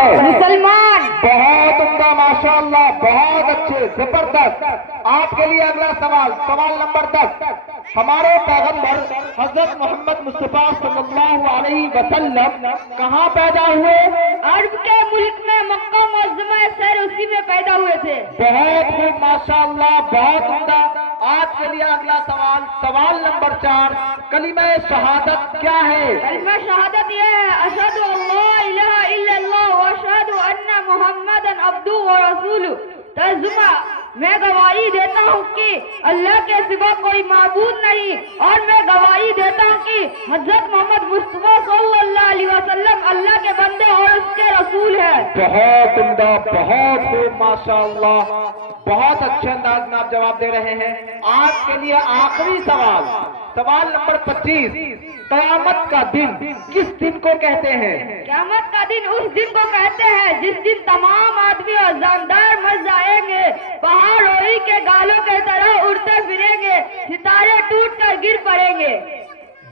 है? मुसलमान। बहुत उम्दा, माशाअल्लाह, बहुत अच्छे, जबरदस्त। आपके लिए अगला सवाल, सवाल नंबर 10। हमारे पैगंबर हजरत मोहम्मद मुस्तफा सल्लल्लाहु अलैहि वसल्लम कहाँ पैदा हुए? अरब के मुल्क में मक्का मुअज़्ज़मा शहर, उसी में पैदा हुए थे। बहुत खूब, माशाअल्लाह, बहुत उम्दा। आपके लिए अगला सवाल, सवाल नंबर 4। कलिमा शहादत क्या है? कलिमा शहादत यह है, अशहदु अल्ला इलाहा इल्लल्लाह व अशहदु अन्ना मुहम्मदन अब्दुहु व रसूलुहु। तर्जुमा, मैं गवाही देता हूँ कि अल्लाह के सिवा कोई माबूद नहीं, और मैं गवाही देता हूँ कि हजरत मोहम्मद मुस्तफा सल्लल्लाहु अलैहि वसल्लम अल्लाह के बंदे और उसके रसूल है। बहुत उम्दा, बहुत खूब, माशाअल्लाह, बहुत अच्छे अंदाज में आप जवाब दे रहे हैं। आपके लिए आखिरी सवाल, सवाल नंबर 25। क़यामत का दिन किस दिन को कहते हैं? क़यामत का दिन उस दिन को कहते हैं जिस दिन तमाम आदमी और जानदार मर जाएंगे, पहाड़ रोई के गालों के तरह उड़ते फिरेंगे, सितारे टूट कर गिर पड़ेंगे।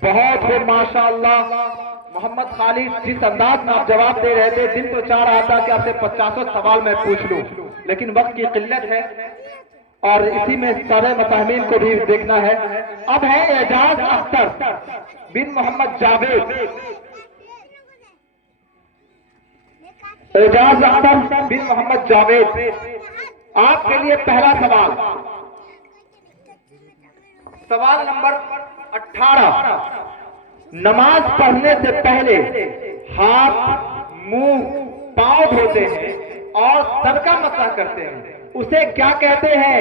बहुत खूब, माशाअल्लाह। मोहम्मद खालिद, जिस अंदाज में आप जवाब दे रहे थे, दिन तो चाह रहा था कि आपसे 50 सवाल मैं पूछ लूं, लेकिन वक्त की किल्लत है और इसी में सारे मताहमीन को भी देखना है। अब है एजाज अख्तर बिन मोहम्मद जावेद। एजाज अख्तर बिन मोहम्मद जावेद, आपके लिए पहला सवाल, सवाल नंबर 18। नमाज पढ़ने से पहले हाथ, मुंह, पांव धोते हैं और सर का मसाह करते हैं, उसे क्या कहते हैं?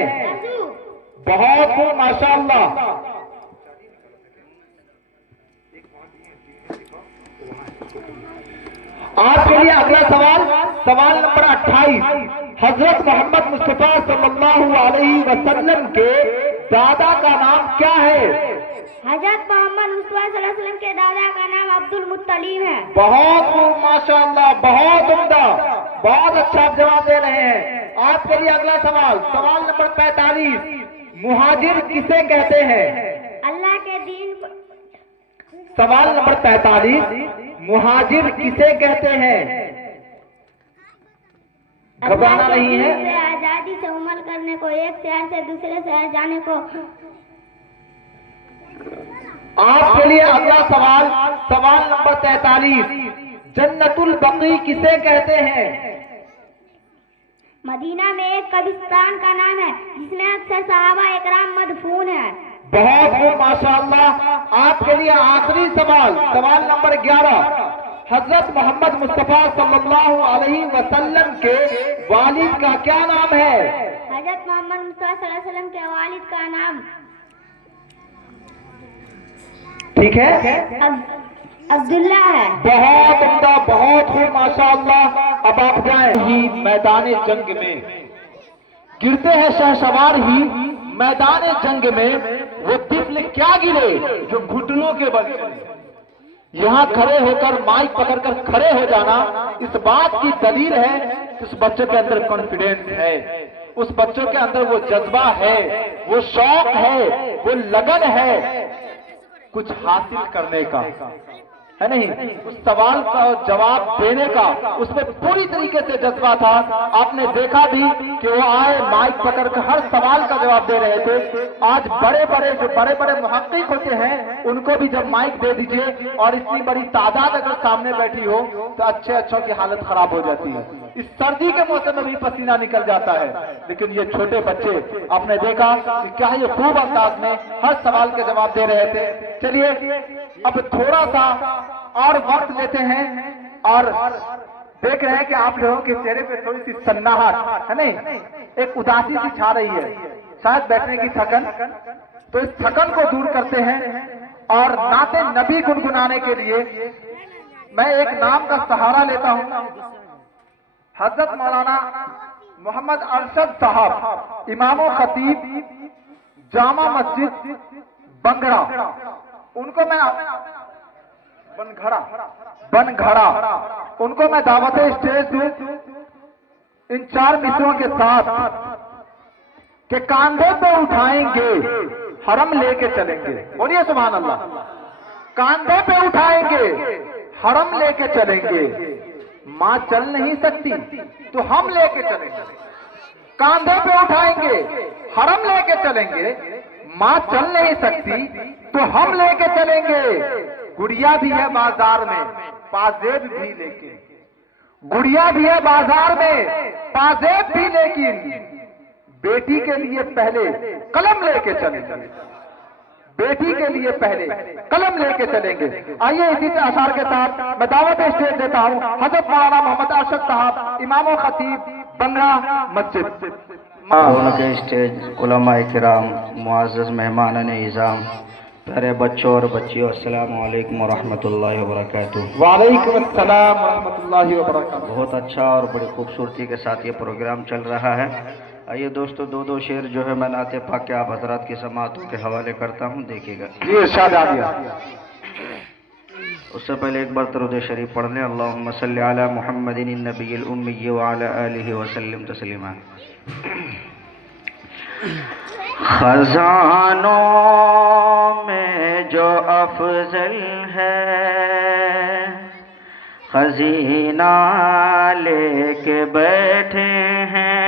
बहुत खूब, माशाअल्लाह। आपके लिए अगला सवाल, सवाल नंबर 28। हजरत मोहम्मद मुस्तफा सल्लल्लाहु अलैहि वसल्लम के दादा का नाम क्या है? हजरत मोहम्मद मुस्तफा सल्लल्लाहु अलैहि वसल्लम के दादा का नाम अब्दुल मुत्तलिब है। बहुत खूब, माशाअल्लाह, बहुत उम्दा, बहुत अच्छा आप जवाब दे रहे हैं। आपके लिए अगला सवाल, सवाल नंबर 45। मुहाजिर किसे कहते हैं? अल्लाह के दीन। सवाल नंबर 45। मुहाजिर किसे कहते हैं? घबराना नहीं है। आजादी से उमल करने को, एक शहर से दूसरे शहर जाने को। आपके लिए अगला सवाल, सवाल नंबर 43। जन्नतुल बकी किसे कहते हैं? मदीना में एक कब्रिस्तान का नाम है जिसमें अक्सर सहाबा इकराम मदफून है। बहुत खूब, माशाअल्लाह। आपके लिए आखिरी सवाल, सवाल नंबर 11। हजरत मोहम्मद मुस्तफा सल्लल्लाहु अलैहि वसल्लम के वालिद का क्या नाम है? हजरत मोहम्मद मुस्तफा सल्लल्लाहु अलैहि वसल्लम के वालिद का नाम ठीक है, अब्दुल्ला है। बहुत उम्दा, बहुत खूब, माशाअल्लाह। अब आप जाएं ही मैदान जंग में, गिरते हैं शहसवार ही मैदान जंग में, वो तिफल क्या गिरे जो घुटनों के बल चले। यहाँ खड़े होकर माइक पकड़कर खड़े हो जाना इस बात की दलील है कि उस बच्चे के अंदर कॉन्फिडेंस है, उस बच्चों के अंदर वो जज्बा है, वो शौक है, वो लगन है कुछ हासिल करने का, है नहीं? उस सवाल का जवाब देने का उसमें पूरी तरीके से जज्बा था। आपने देखा भी कि वो आए माइक पकड़ कर हर सवाल का जवाब दे रहे थे। आज बड़े बड़े जो बड़े बड़े मुहक्किक होते हैं उनको भी जब माइक दे दीजिए और इतनी बड़ी तादाद अगर सामने बैठी हो तो अच्छों की हालत खराब हो जाती है। इस सर्दी के मौसम में भी पसीना निकल जाता है, लेकिन ये छोटे बच्चे आपने देखा कि क्या ये खूब अंदाज में हर सवाल के जवाब दे रहे थे। चलिए अब थोड़ा सा और वक्त लेते हैं और देख रहे हैं कि आप लोगों के चेहरे पे थोड़ी सी सन्नाहट है नहीं, एक उदासी सी छा रही है, शायद बैठने की थकन। तो इस थकन को दूर करते हैं और नाते नबी गुनगुनाने के लिए मैं एक नाम का सहारा लेता हूं। हजरत मौलाना मोहम्मद अरशद साहब, इमाम खतीब, जामा मस्जिद बंगड़ा, उनको मैं बनघड़ा, उनको मैं दावत स्टेज दूं इन 4 मित्रों के साथ के कांधे पे उठाएंगे हरम लेके चलेंगे। बोलिए सुभान अल्लाह। कांधे पे उठाएंगे हरम लेके चलेंगे, माँ चल नहीं सकती तो हम लेके चलेंगे, कांधे पे उठाएंगे, हरम लेके चलेंगे। माँ चल नहीं सकती तो हम लेके चलेंगे। गुड़िया भी है बाजार में, पाजेब भी लेकिन, गुड़िया भी है बाजार में, पाजेब भी लेकिन, बेटी के लिए पहले कलम लेके चलेंगे, बेटी के लिए पहले कलम लेके चलेंगे। आइए इसी अशार के साथ मैं दावत स्टेज देता हूं हजरत मौलाना मोहम्मद अरशद साहब, इमाम और खतीब बंगला मस्जिद। के स्टेज उलमाए किराम, मुअज़्ज़ज़ मेहमान इज़ाम, प्यारे बच्चों और बच्चियों, अस्सलामु अलैकुम व रहमतुल्लाहि व बरकातुहू। वालेकुम अस्सलाम व रहमतुल्लाहि व बरकातुहू। बहुत अच्छा और बड़ी खूबसूरती के साथ ये प्रोग्राम चल रहा है। आइए दोस्तों, दो शेर जो है मैं नाते पाक के आप हजरात की समाअतों के हवाले करता हूँ, देखिएगा। जी इरशाद आ गया। उससे पहले एक बार दरूद शरीफ पढ़ लें। अल्लाहुम्मा सल्लि अला मुहम्मदिन नबिय्यिल उम्मी व अला आलिहि व सल्लिम तस्लीमा। खजानों में जो अफजल है, खजीना लेके बैठे हैं।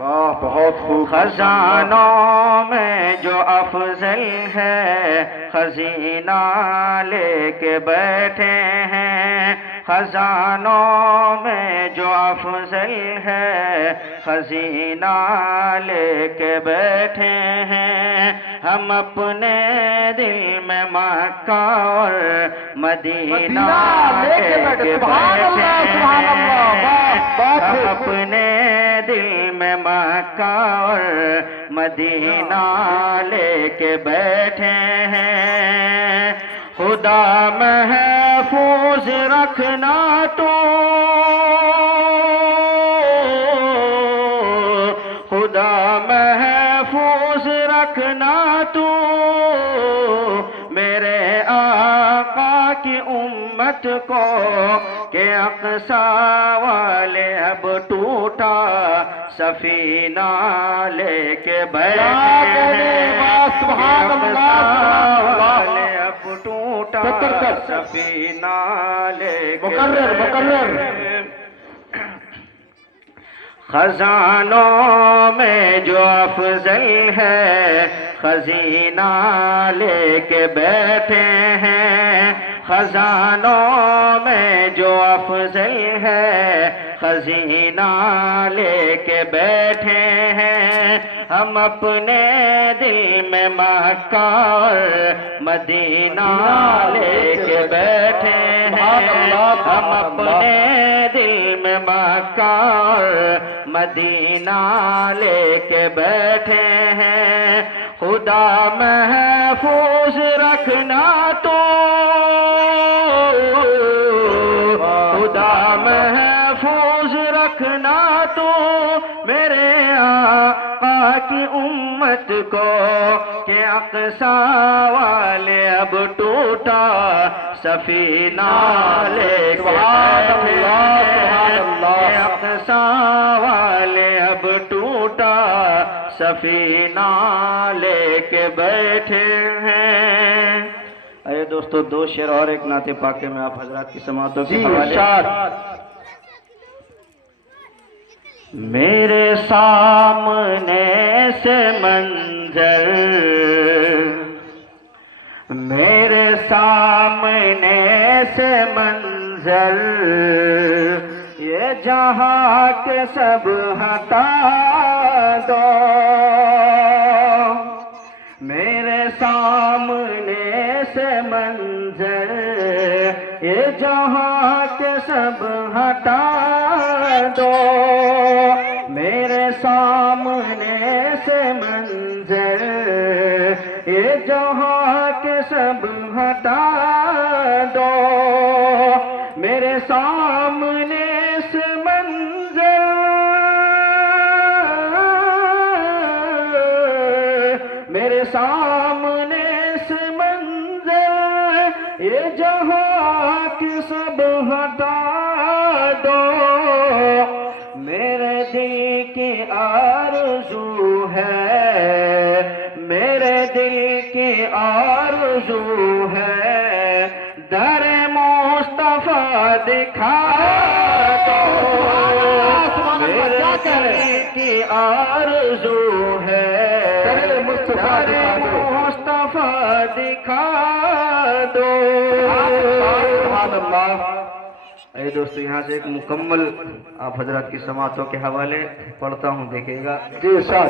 वाह, बहुत खूब। खजानों में जो अफजल है, खजीना लेके बैठे हैं। खजानों में जो अफजल है, खजीना लेके बैठे हैं। हम अपने दिल में मक्का और मदीना लेके बैठे हैं। हम अपने दिल में मक्का और मदीना लेके बैठे हैं। खुदा महफूज रखना तो, खुदा महफूज रखना तो मेरे आका की उम्मत को, के अक़सा वाले अब टूटा सफीना लेके बैठे हैं। वाले अब टूटा सफीना लेके खजानों में जो अफजल है, खजीना लेके बैठे हैं। खजानों में जो अफजल है, खजीना लेके बैठे हैं। हम अपने दिल में मक्का और मदीना लेके बैठे हैं। हम अपने दिल में मक्का और मदीना लेके बैठे हैं। खुदा महफूज रखना तो, खुदा महफूज रखना तो मेरे आका की उम्मत को, के अक़सा वाले अब टूटा सफीना लेके बैठे हैं। अक़सा वाले अब टूटा सफीना लेके बैठे हैं। अरे दोस्तों, दो शेर और एक नाते पाके में आप हजरात की समाअतों के हवाले। मेरे सामने से मंजर, मेरे सामने से मंजर, ये जहां के सब हटा दो। मेरे सामने से मंजर, ये जहां के सब हटा दो। मेरे सामने से मंजर, ये जहां के सब हटा दो। मेरे सामने से मंजर, मेरे सामने से मंजर, ये जहां के सब हटा दो। मेरे दिल की आरज़ू है, मेरे दिल की आरज़ू है, दर मुस्तफा दे दिखा दो, मेरे दिल की आरज़ू है मुस्तफा दिखा दो। अरे दोस्तों, यहाँ से एक मुकम्मल आप हजरत की समातों के हवाले पढ़ता हूँ, देखिएगा। जी शाह।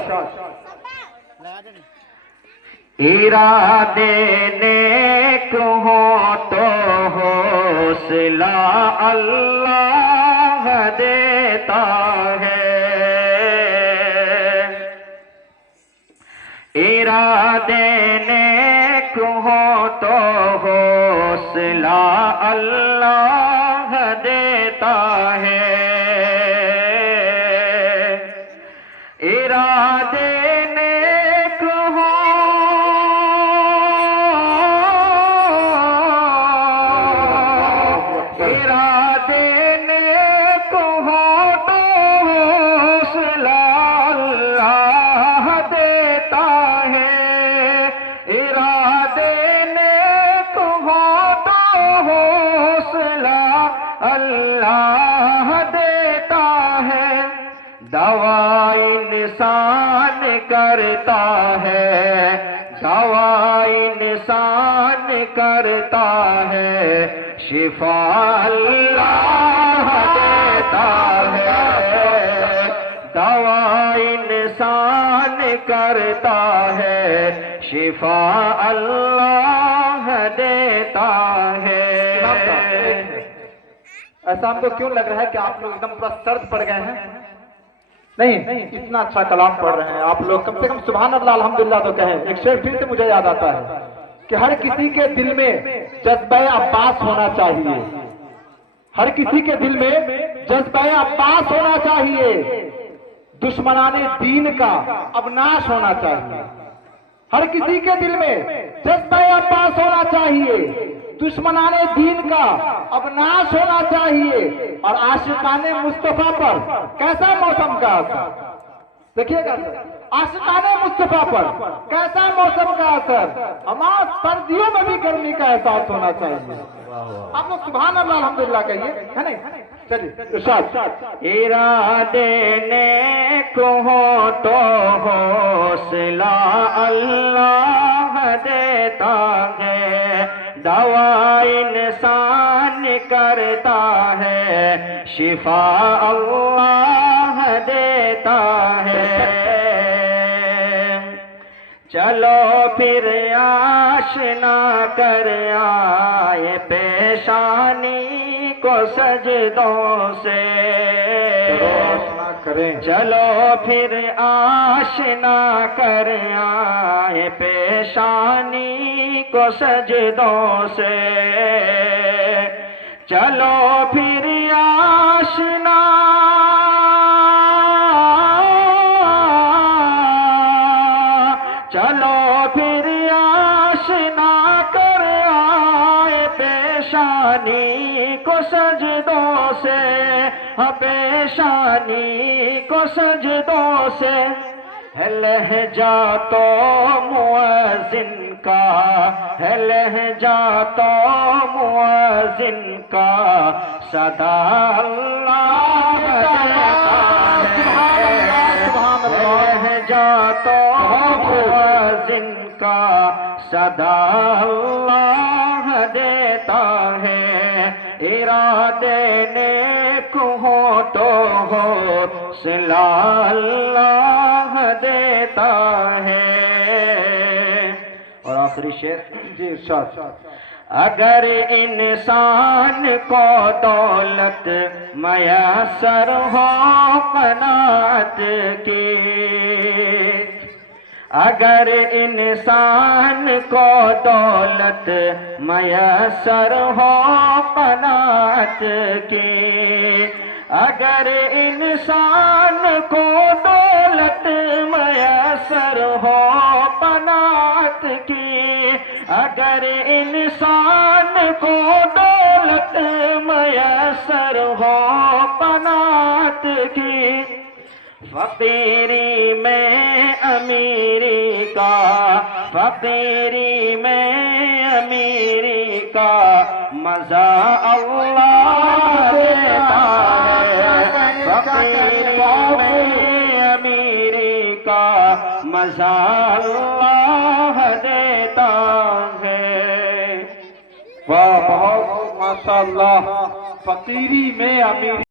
इरादे नेक हो तो हौसला अल्लाह देता है, इरादे नेक हो तो हौसला अल्लाह देता है, इरादे नेक हो इरादे नेक हो तो हौसला अल्लाह देता है, इरादे नेक हो तो हौसला अल्लाह देता है। दवाई निशान करता है, दवाई निशान करता है, शिफा अल्लाह देता है, दवाई निशान करता है, शिफा अल्लाह देता है। ऐसा हमको क्यों लग रहा है कि आप लोग एकदम पूरा सर्द पड़ गए हैं? नहीं, इतना अच्छा कलाम पढ़ रहे हैं आप लोग, कम से कम सुभान अल्लाह अल्हम्दुलिल्लाह तो कहें। एक शेर फिर से मुझे याद आता है कि हर किसी के दिल में जज्बे अब्बास होना चाहिए, हर किसी के दिल में जज्बे अब्बास होना चाहिए, दुश्मनाने दीन का अब नाश होना चाहिए, हर किसी के दिल में जज्बे अब्बास होना चाहिए, दुश्मनाने दीन का अब नाश होना चाहिए, और आशिकाने मुस्तफा पर कैसा मौसम का असर, देखिएगा सर, आशिकाने मुस्तफा पर कैसा मौसम का असर, हमारे सर्दियों में भी गर्मी का एहसास होना चाहिए। आप लोग सुभान अल्लाह अल्हम्दुलिल्लाह कहिए, है नहीं? चलिए इरशाद। इरादे नेक हो तो हौसला अल्लाह देता है, दवाई इंसान करता है, शिफा अल्लाह देता है। चलो फिर आशना कर आए पेशानी को सजदों से, चलो फिर आशना कर आए पेशानी को सजदों से, चलो फिर आशना चलो फिर आशना कर आए पेशानी को सजदों से, पेशानी को सजदों से। है लहजा तो मुअज्जिन का, है लहजा तो मुअज्जिन का, सदा अल्लाह देता है, लहजा तो मुअज्जिन का, सदा अल्लाह देता है, इरादे नेक हो तो हौसला अल्लाह देता है। और आखिरी शेर जी इरशाद। अगर इंसान को दौलत मयसर हो कनात की, अगर इंसान को दौलत मयसर हो कनात की, अगर इंसान को दौलत मयसर हो कनात की, अगर इंसान को दौलत मयसर हो कनात की, फकीरी में अमीरी का, फकीरी में अमीरी का मजा अल्लाह देता है, फकीरी में अमीरी का मजा अल्लाह देता है। वाह, बहुत माशाअल्लाह, फकीरी में अमीरी